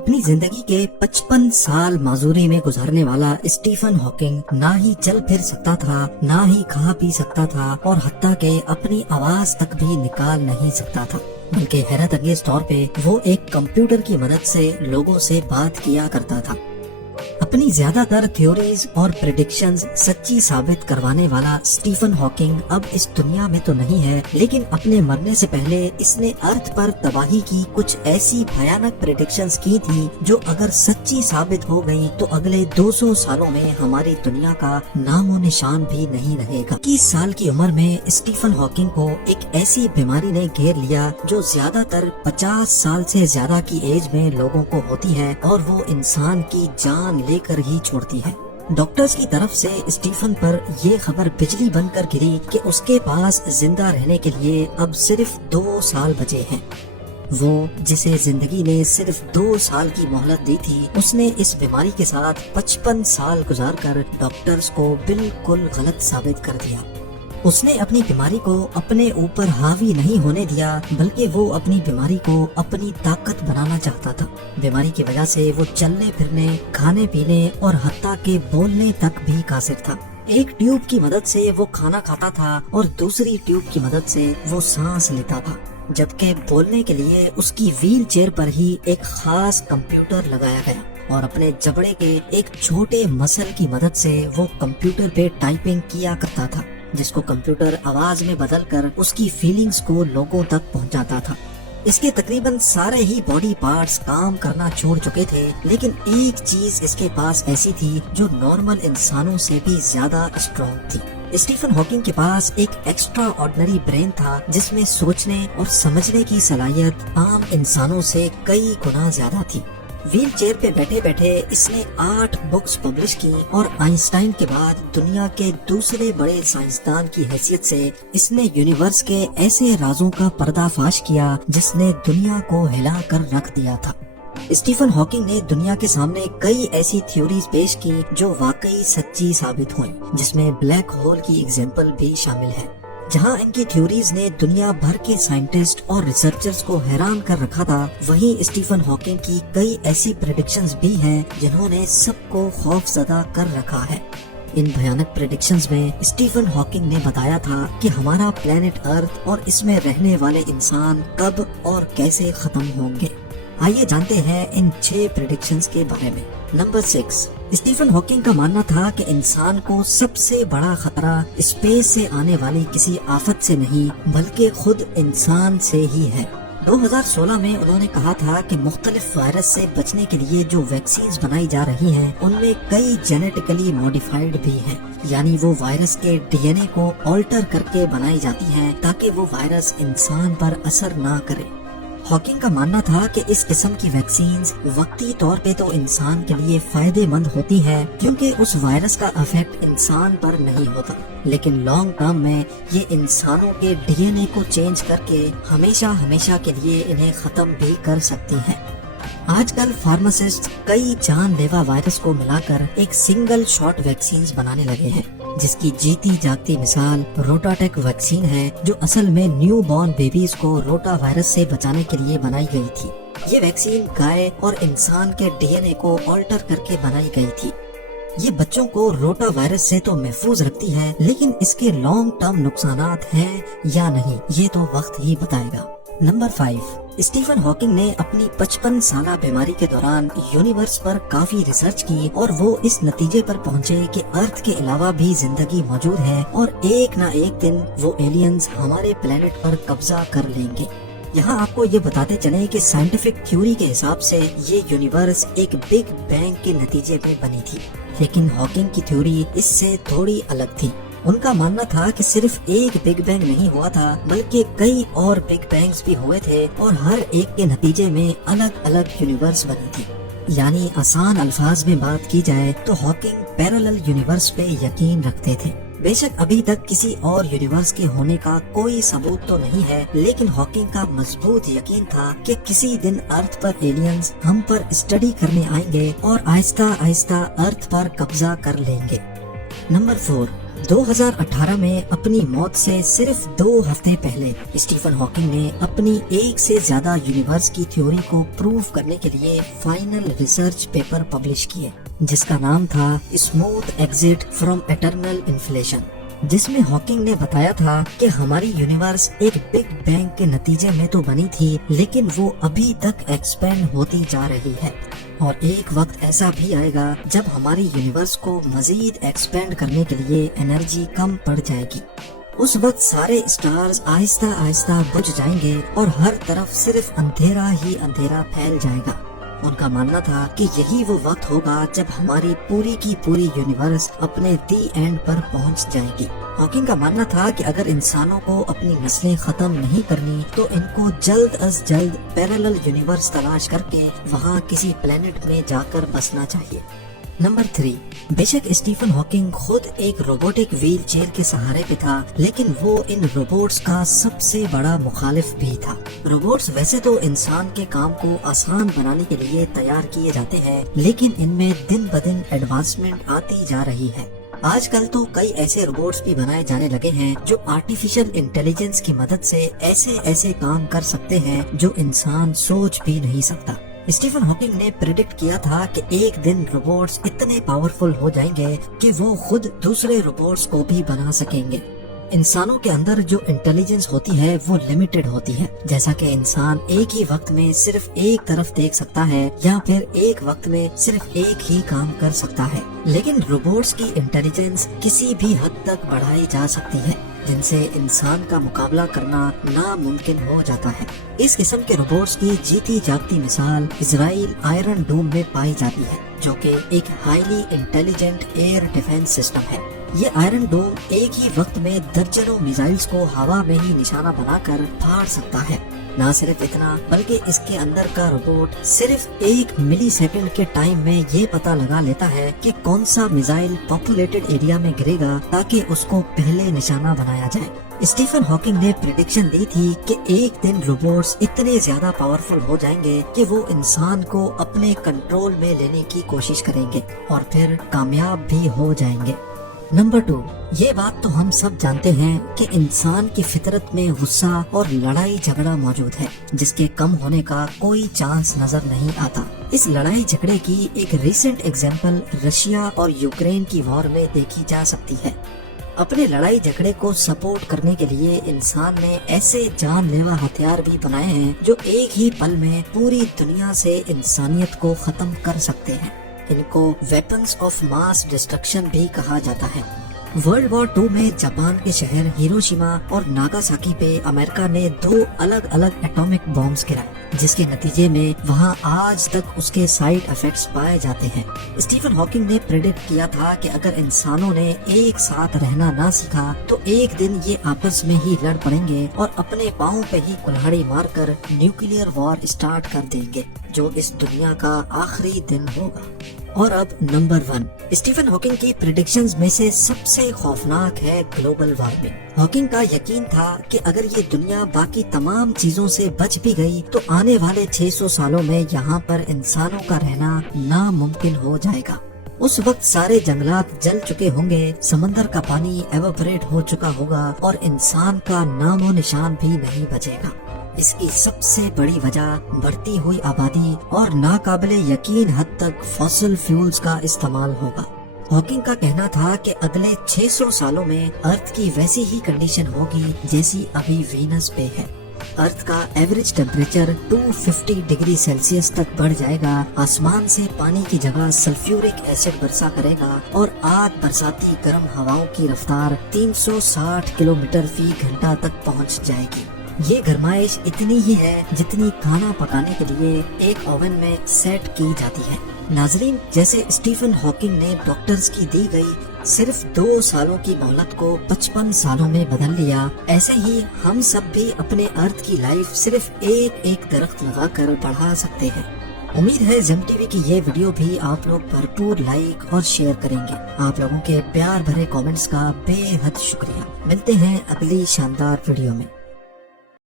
اپنی زندگی کے 55 سال معذوری میں گزارنے والا اسٹیفن ہاکنگ نہ ہی چل پھر سکتا تھا، نہ ہی کھا پی سکتا تھا، اور حتیٰ کہ اپنی آواز تک بھی نکال نہیں سکتا تھا، بلکہ حیرت انگیز طور پہ وہ ایک کمپیوٹر کی مدد سے لوگوں سے بات کیا کرتا تھا۔ اپنی زیادہ تر تھیوریز اور پریڈکشنز سچی ثابت کروانے والا اسٹیفن ہاکنگ اب اس دنیا میں تو نہیں ہے، لیکن اپنے مرنے سے پہلے اس نے ارتھ پر تباہی کی کچھ ایسی بھیانک پریڈکشنز کی تھی جو اگر سچی ثابت ہو گئی تو اگلے 200 سالوں میں ہماری دنیا کا نام و نشان بھی نہیں رہے گا۔ 21 سال کی عمر میں اسٹیفن ہاکنگ کو ایک ایسی بیماری نے گھیر لیا جو زیادہ تر 50 سال سے زیادہ کی ایج میں لوگوں کو ہوتی ہے، اور وہ انسان کی جان لے کر ہی چھوڑتی ہے۔ ڈاکٹرز کی طرف سے اسٹیفن پر یہ خبر بجلی بن کر گری کہ اس کے پاس زندہ رہنے کے لیے اب صرف 2 سال بچے ہیں۔ وہ جسے زندگی نے صرف 2 سال کی مہلت دی تھی، اس نے اس بیماری کے ساتھ 55 سال گزار کر ڈاکٹرز کو بالکل غلط ثابت کر دیا۔ اس نے اپنی بیماری کو اپنے اوپر حاوی نہیں ہونے دیا، بلکہ وہ اپنی بیماری کو اپنی طاقت بنانا چاہتا تھا۔ بیماری کی وجہ سے وہ چلنے پھرنے، کھانے پینے اور حتیٰ کہ بولنے تک بھی قاصر تھا۔ ایک ٹیوب کی مدد سے وہ کھانا کھاتا تھا اور دوسری ٹیوب کی مدد سے وہ سانس لیتا تھا، جبکہ بولنے کے لیے اس کی ویل چیئر پر ہی ایک خاص کمپیوٹر لگایا گیا، اور اپنے جبڑے کے ایک چھوٹے مسل کی مدد سے وہ کمپیوٹر پہ ٹائپنگ کیا کرتا تھا، جس کو کمپیوٹر آواز میں بدل کر اس کی فیلنگز کو لوگوں تک پہنچاتا تھا۔ اس کے تقریباً سارے ہی باڈی پارٹس کام کرنا چھوڑ چکے تھے، لیکن ایک چیز اس کے پاس ایسی تھی جو نارمل انسانوں سے بھی زیادہ اسٹرانگ تھی۔ اسٹیفن ہاکنگ کے پاس ایک ایکسٹرا آرڈنری برین تھا جس میں سوچنے اور سمجھنے کی صلاحیت عام انسانوں سے کئی گنا زیادہ تھی۔ ویل چیئر پہ بیٹھے بیٹھے اس نے 8 بکس پبلش کی، اور آئنسٹائن کے بعد دنیا کے دوسرے بڑے سائنسدان کی حیثیت سے اس نے یونیورس کے ایسے رازوں کا پردہ فاش کیا جس نے دنیا کو ہلا کر رکھ دیا تھا۔ اسٹیفن ہاکنگ نے دنیا کے سامنے کئی ایسی تھیوریز پیش کی جو واقعی سچی ثابت ہوئیں، جس میں بلیک ہول کی ایگزامپل بھی شامل ہے۔ جہاں ان کی تھیوریز نے دنیا بھر کے سائنٹسٹ اور ریسرچرز کو حیران کر رکھا تھا، وہیں اسٹیفن ہاکنگ کی کئی ایسی پریڈکشنز بھی ہیں جنہوں نے سب کو خوف زدہ کر رکھا ہے۔ ان بھیانک پریڈکشنز میں اسٹیفن ہاکنگ نے بتایا تھا کہ ہمارا پلانٹ ارتھ اور اس میں رہنے والے انسان کب اور کیسے ختم ہوں گے۔ آئیے جانتے ہیں ان 6 پریڈکشنز کے بارے میں۔ نمبر 6، اسٹیفن ہاکنگ کا ماننا تھا کہ انسان کو سب سے بڑا خطرہ اسپیس سے آنے والی کسی آفت سے نہیں بلکہ خود انسان سے ہی ہے۔ 2016 میں انہوں نے کہا تھا کہ مختلف وائرس سے بچنے کے لیے جو ویکسینز بنائی جا رہی ہیں ان میں کئی جینیٹیکلی موڈیفائڈ بھی ہیں، یعنی وہ وائرس کے ڈی این اے کو آلٹر کر کے بنائی جاتی ہیں تاکہ وہ وائرس انسان پر اثر نہ کرے۔ ہاکنگ کا ماننا تھا کہ اس قسم کی ویکسینز وقتی طور پہ تو انسان کے لیے فائدے مند ہوتی ہے کیونکہ اس وائرس کا افیکٹ انسان پر نہیں ہوتا، لیکن لانگ ٹرم میں یہ انسانوں کے ڈی این اے کو چینج کر کے ہمیشہ کے لیے انہیں ختم بھی کر سکتی ہیں۔ آج کل فارماسسٹ کئی جان لیوا وائرس کو ملا کر ایک سنگل شاٹ ویکسینز بنانے لگے ہیں، جس کی جیتی جاگتی مثال روٹا ٹیک ویکسین ہے، جو اصل میں نیو بورن بیبیز کو روٹا وائرس سے بچانے کے لیے بنائی گئی تھی۔ یہ ویکسین گائے اور انسان کے ڈی این اے کو آلٹر کر کے بنائی گئی تھی۔ یہ بچوں کو روٹا وائرس سے تو محفوظ رکھتی ہے، لیکن اس کے لانگ ٹرم نقصانات ہیں یا نہیں یہ تو وقت ہی بتائے گا۔ نمبر 5، اسٹیفن ہاکنگ نے اپنی 55 سالہ بیماری کے دوران یونیورس پر کافی ریسرچ کی، اور وہ اس نتیجے پر پہنچے کہ ارتھ کے علاوہ بھی زندگی موجود ہے، اور ایک نہ ایک دن وہ ایلینز ہمارے پلانٹ پر قبضہ کر لیں گے۔ یہاں آپ کو یہ بتاتے چلیں کہ سائنٹیفک تھیوری کے حساب سے یہ یونیورس ایک بگ بینگ کے نتیجے میں بنی تھی، لیکن ہاکنگ کی تھیوری اس سے تھوڑی الگ تھی۔ ان کا ماننا تھا کہ صرف ایک بگ بینگ نہیں ہوا تھا بلکہ کئی اور بگ بینگز بھی ہوئے تھے، اور ہر ایک کے نتیجے میں الگ الگ یونیورس بنی تھی۔ یعنی آسان الفاظ میں بات کی جائے تو ہاکنگ پیرالل یونیورس پہ یقین رکھتے تھے۔ بے شک ابھی تک کسی اور یونیورس کے ہونے کا کوئی ثبوت تو نہیں ہے، لیکن ہاکنگ کا مضبوط یقین تھا کہ کسی دن ارتھ پر ایلینز ہم پر اسٹڈی کرنے آئیں گے اور آہستہ آہستہ ارتھ پر قبضہ کر لیں گے۔ نمبر 4، 2018 میں اپنی موت سے صرف 2 ہفتے پہلے اسٹیفن ہاکنگ نے اپنی 1 سے زیادہ یونیورس کی تھیوری کو پروف کرنے کے لیے فائنل ریسرچ پیپر پبلش کیے، جس کا نام تھا smooth exit from eternal inflation, جس میں ہاکنگ نے بتایا تھا کہ ہماری یونیورس ایک بگ بینگ کے نتیجے میں تو بنی تھی، لیکن وہ ابھی تک ایکسپینڈ ہوتی جا رہی ہے، اور ایک وقت ایسا بھی آئے گا جب ہماری یونیورس کو مزید ایکسپینڈ کرنے کے لیے انرجی کم پڑ جائے گی۔ اس وقت سارے اسٹارز آہستہ آہستہ بجھ جائیں گے اور ہر طرف صرف اندھیرا ہی اندھیرا پھیل جائے گا۔ ان کا ماننا تھا کہ یہی وہ وقت ہوگا جب ہماری پوری کی پوری یونیورس اپنے دی اینڈ پر پہنچ جائے گی۔ ہاکنگ کا ماننا تھا کہ اگر انسانوں کو اپنی نسلیں ختم نہیں کرنی تو ان کو جلد از جلد پیرالل یونیورس تلاش کر کے وہاں کسی پلینٹ میں جا کر بسنا چاہیے۔ نمبر 3، بے شک اسٹیفن ہاکنگ خود ایک روبوٹک ویل چیئر کے سہارے پہ تھا، لیکن وہ ان روبوٹس کا سب سے بڑا مخالف بھی تھا۔ روبوٹس ویسے تو انسان کے کام کو آسان بنانے کے لیے تیار کیے جاتے ہیں، لیکن ان میں دن بدن ایڈوانسمنٹ آتی جا رہی ہے۔ آج کل تو کئی ایسے روبوٹس بھی بنائے جانے لگے ہیں جو آرٹیفیشل انٹیلیجنس کی مدد سے ایسے کام کر سکتے ہیں جو انسان سوچ بھی نہیں سکتا۔ اسٹیفن ہاکنگ نے پریڈکٹ کیا تھا کہ ایک دن روبوٹس اتنے پاورفل ہو جائیں گے کہ وہ خود دوسرے روبوٹس کو بھی بنا سکیں گے۔ انسانوں کے اندر جو انٹیلیجنس ہوتی ہے وہ لمیٹڈ ہوتی ہے، جیسا کہ انسان ایک ہی وقت میں صرف ایک طرف دیکھ سکتا ہے یا پھر ایک وقت میں صرف ایک ہی کام کر سکتا ہے، لیکن روبوٹس کی انٹیلیجنس کسی بھی حد تک بڑھائی جا سکتی ہے، جن سے انسان کا مقابلہ کرنا ناممکن ہو جاتا ہے۔ اس قسم کے روبوٹس کی جیتی جاگتی مثال اسرائیل آئرن ڈوم میں پائی جاتی ہے، جو کہ ایک highly intelligent year defence system ہے۔ یہ آئرن ڈوم ایک ہی وقت میں درجنوں میزائلز کو ہوا میں ہی نشانہ بنا کر پھاڑ سکتا ہے۔ نہ صرف اتنا بلکہ اس کے اندر کا روبوٹ صرف 1 ملی سیکنڈ کے ٹائم میں یہ پتہ لگا لیتا ہے کہ کون سا میزائل پاپولیٹڈ ایریا میں گرے گا تاکہ اس کو پہلے نشانہ بنایا جائے۔ اسٹیفن ہاکنگ نے پریڈکشن دی تھی کہ ایک دن روبوٹس اتنے زیادہ پاورفل ہو جائیں گے کہ وہ انسان کو اپنے کنٹرول میں لینے کی کوشش کریں گے اور پھر کامیاب بھی ہو جائیں گے۔ نمبر 2، یہ بات تو ہم سب جانتے ہیں کہ انسان کی فطرت میں غصہ اور لڑائی جھگڑا موجود ہے، جس کے کم ہونے کا کوئی چانس نظر نہیں آتا۔ اس لڑائی جھگڑے کی ایک ریسنٹ ایگزامپل رشیا اور یوکرین کی وار میں دیکھی جا سکتی ہے۔ اپنے لڑائی جھگڑے کو سپورٹ کرنے کے لیے انسان نے ایسے جان لیوا ہتھیار بھی بنائے ہیں جو ایک ہی پل میں پوری دنیا سے انسانیت کو ختم کر سکتے ہیں۔ ان کو ویپنز آف ماس ڈسٹرکشن بھی کہا جاتا ہے۔ ورلڈ وار 2 میں جاپان کے شہر ہیروشیما اور ناگاساکی پہ امریکہ نے 2 الگ الگ ایٹامک بامز گرائے، جس کے نتیجے میں وہاں آج تک اس کے سائیڈ افیکٹس پائے جاتے ہیں۔ اسٹیفن ہاکنگ نے پریڈکٹ کیا تھا کہ اگر انسانوں نے ایک ساتھ رہنا نہ سیکھا تو ایک دن یہ آپس میں ہی لڑ پڑیں گے اور اپنے پاؤں پہ ہی کلہاڑی مار کر نیوکلیئر وار اسٹارٹ کر دیں گے، جو اس دنیا کا آخری دن ہوگا۔ اور اب نمبر 1، اسٹیفن ہاکنگ کی پریڈکشنز میں سے سب سے خوفناک ہے گلوبل وارمنگ۔ ہاکنگ کا یقین تھا کہ اگر یہ دنیا باقی تمام چیزوں سے بچ بھی گئی تو آنے والے 600 سالوں میں یہاں پر انسانوں کا رہنا ناممکن ہو جائے گا۔ اس وقت سارے جنگلات جل چکے ہوں گے، سمندر کا پانی ایوپوریٹ ہو چکا ہوگا اور انسان کا نام و نشان بھی نہیں بچے گا۔ اس کی سب سے بڑی وجہ بڑھتی ہوئی آبادی اور ناقابل یقین حد تک فوسل فیولز کا استعمال ہوگا۔ ہاکنگ کا کہنا تھا کہ اگلے 600 سالوں میں ارتھ کی ویسی ہی کنڈیشن ہوگی جیسی ابھی وینس پہ ہے۔ ارتھ کا ایوریج ٹیمپریچر 250 ڈگری سیلسیس تک بڑھ جائے گا، آسمان سے پانی کی جگہ سلفیورک ایسڈ برسا کرے گا اور آج برساتی گرم ہواؤں کی رفتار 360 کلومیٹر فی گھنٹہ تک پہنچ جائے گی۔ یہ گرمائش اتنی ہی ہے جتنی کھانا پکانے کے لیے ایک اوون میں سیٹ کی جاتی ہے۔ ناظرین، جیسے اسٹیفن ہاکنگ نے ڈاکٹرز کی دی گئی صرف 2 سالوں کی مہلت کو 55 سالوں میں بدل لیا، ایسے ہی ہم سب بھی اپنے ارتھ کی لائف صرف ایک درخت لگا کر بڑھا سکتے ہیں۔ امید ہے زم ٹی وی کی یہ ویڈیو بھی آپ لوگ بھرپور لائک اور شیئر کریں گے۔ آپ لوگوں کے پیار بھرے کامنٹس کا بے حد شکریہ۔ ملتے ہیں اگلی شاندار ویڈیو میں۔